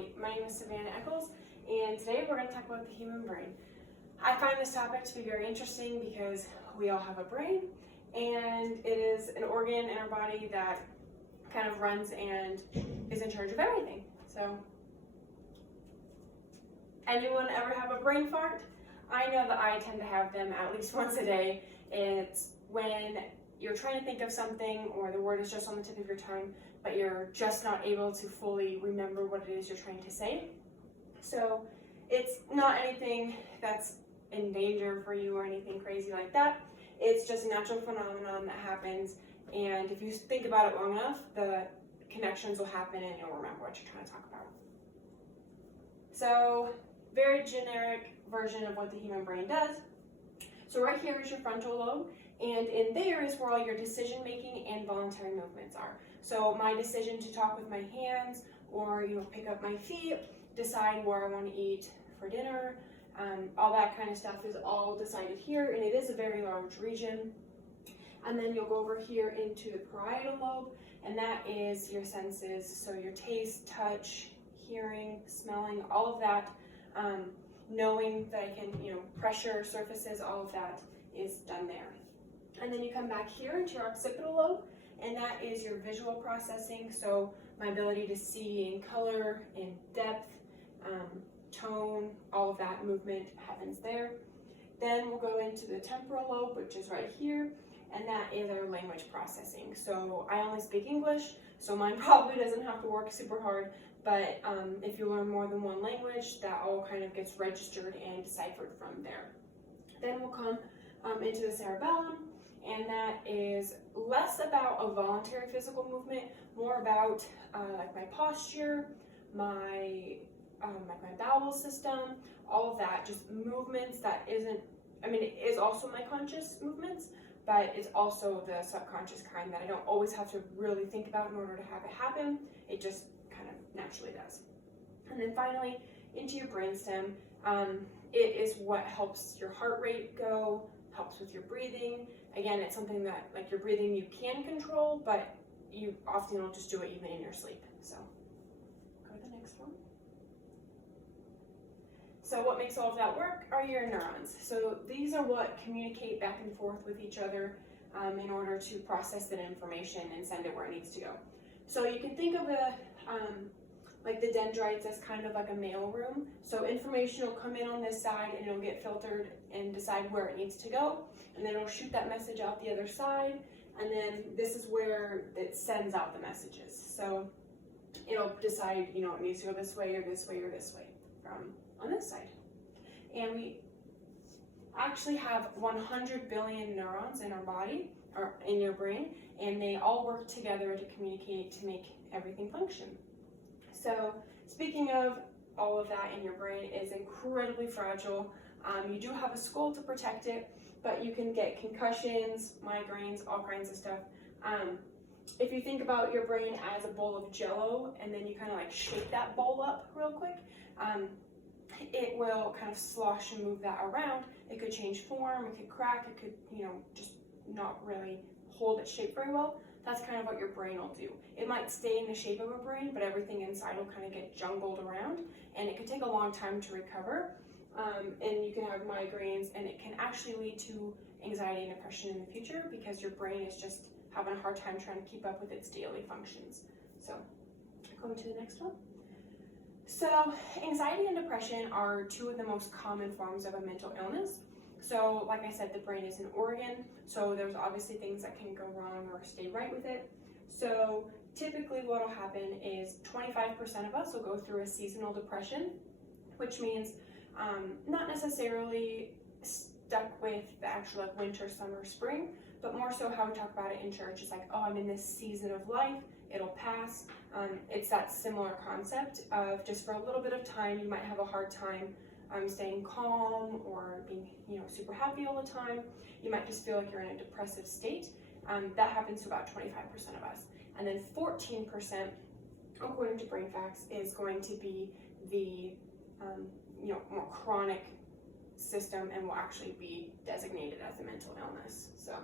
everybody. My name is Savannah Eccles, and today we're going to talk about the human brain. I find this topic to be very interesting because we all have a brain, and it is an organ in our body that kind of runs and is in charge of everything. So, anyone ever have a brain fart? I know that I tend to have them at least once a day. It's when you're trying to think of something or the word is just on the tip of your tongue, but you're just not able to fully remember what it is you're trying to say. So it's not anything that's in danger for you or anything crazy like that. It's just a natural phenomenon that happens, and if you think about it long enough, the connections will happen and you'll remember what you're trying to talk about. So, very generic version of what the human brain does. So right here is your frontal lobe, and in there is where all your decision making and voluntary movements are. So my decision to talk with my hands, or pick up my feet, decide where I want to eat for dinner, all that kind of stuff is all decided here, and it is a very large region. And then you'll go over here into the parietal lobe, and that is your senses, so your taste, touch, hearing, smelling, all of that. Knowing that I can, pressure surfaces, all of that is done there. And then you come back here into your occipital lobe, and that is your visual processing. So my ability to see in color, in depth, tone, all of that movement happens there. Then we'll go into the temporal lobe, which is right here, and that is our language processing. So I only speak English, so mine probably doesn't have to work super hard. But if you learn more than one language, that all kind of gets registered and deciphered from there. Then we'll come into the cerebellum, and that is less about a voluntary physical movement, more about like my posture, my bowel system, all of that, just movements that isn't, it is also my conscious movements, but it's also the subconscious kind that I don't always have to really think about in order to have it happen. It just kind of naturally does. And then finally, into your brainstem, it is what helps your heart rate go, helps with your breathing. Again, it's something that, like your breathing, you can control, but you often don't just do it even in your sleep. So, go to the next one. So what makes all of that work are your neurons. So these are what communicate back and forth with each other in order to process that information and send it where it needs to go. So you can think of like the dendrites as kind of like a mailroom. So information will come in on this side and it'll get filtered and decide where it needs to go. And then it'll shoot that message out the other side. And then this is where it sends out the messages. So it'll decide, it needs to go this way or this way or this way from on this side. And we actually have 100 billion neurons in our body, or in your brain, and they all work together to communicate to make everything function. So speaking of all of that in your brain, it is incredibly fragile. You do have a skull to protect it, but you can get concussions, migraines, all kinds of stuff. If you think about your brain as a bowl of Jell-O, and then you kind of like shake that bowl up real quick, it will kind of slosh and move that around. It could change form, it could crack, it could, just not really hold its shape very well. That's kind of what your brain will do. It might stay in the shape of a brain, but everything inside will kind of get jumbled around, and it could take a long time to recover. And you can have migraines, and it can actually lead to anxiety and depression in the future because your brain is just having a hard time trying to keep up with its daily functions. So, going to the next one. So, anxiety and depression are two of the most common forms of a mental illness. So, like I said, the brain is an organ, so there's obviously things that can go wrong or stay right with it. So, typically what will happen is 25% of us will go through a seasonal depression, which means not necessarily stuck with the actual like winter, summer, spring, but more so how we talk about it in church. It's like, oh, I'm in this season of life, it'll pass. It's that similar concept of just for a little bit of time, you might have a hard time staying calm or being, super happy all the time. You might just feel like you're in a depressive state. That happens to about 25% of us. And then 14%, according to Brain Facts, is going to be the, more chronic system and will actually be designated as a mental illness. So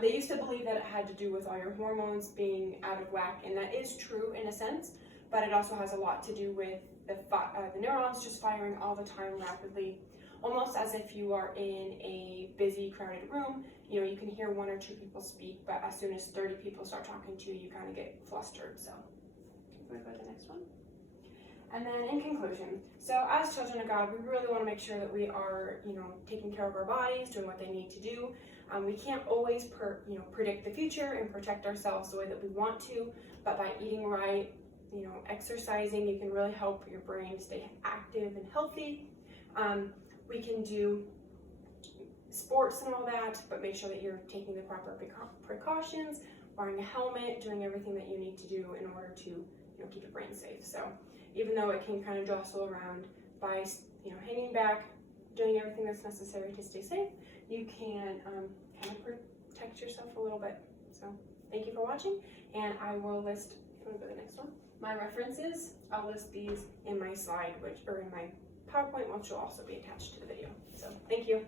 they used to believe that it had to do with all your hormones being out of whack, and that is true in a sense, but it also has a lot to do with the neurons just firing all the time rapidly, almost as if you are in a busy, crowded room. You know, you can hear 1 or 2 people speak, but as soon as 30 people start talking to you, you kind of get flustered. So, can we go to the next one? And then in conclusion, so as children of God, we really want to make sure that we are, you know, taking care of our bodies, doing what they need to do. We can't always, predict the future and protect ourselves the way that we want to, but by eating right, you know, exercising, you can really help your brain stay active and healthy. We can do sports and all that, but make sure that you're taking the proper precautions, wearing a helmet, doing everything that you need to do in order to, you know, keep your brain safe. So even though it can kind of jostle around, by, you know, hanging back, doing everything that's necessary to stay safe, you can kind of protect yourself a little bit. So thank you for watching, and I will list, if you want to go to the next one, my references. I'll list these in my slide, in my PowerPoint, which will also be attached to the video. So thank you.